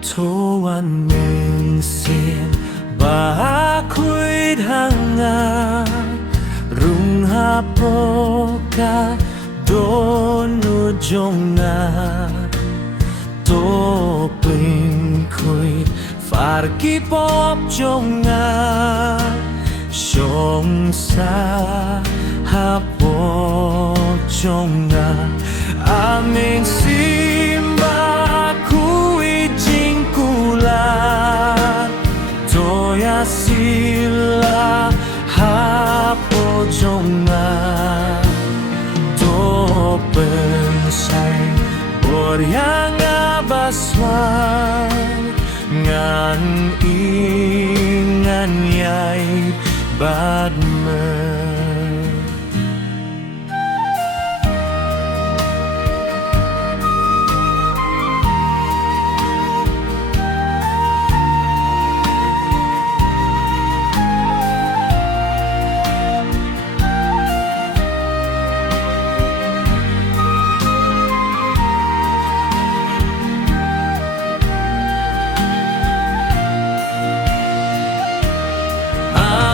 Tuan mensien bakui hanga rung hapoka donu jonga to ping kui farki pop jonga shong sa hapo jonga amin simba kui jingkula toya sila hapo jonga to pensai yang abaswan ngan ingan yai badme.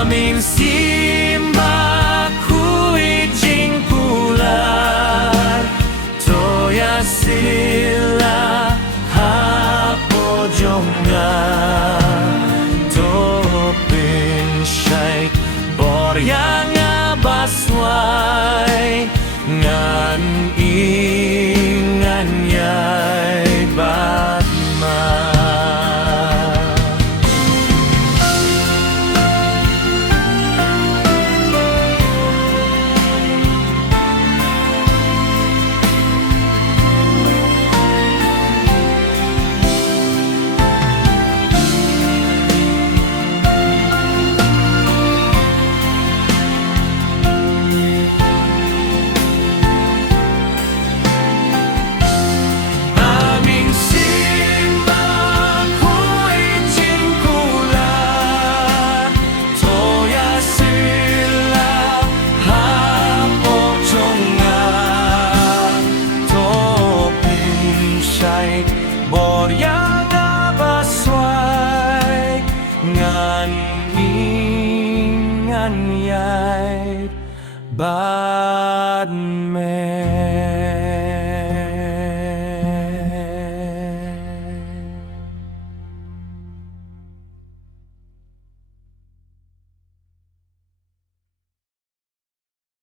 Amin simba kui jingkular toya sila hapo jonga to pinsyai bor yang abaswai ngan ingan yai bat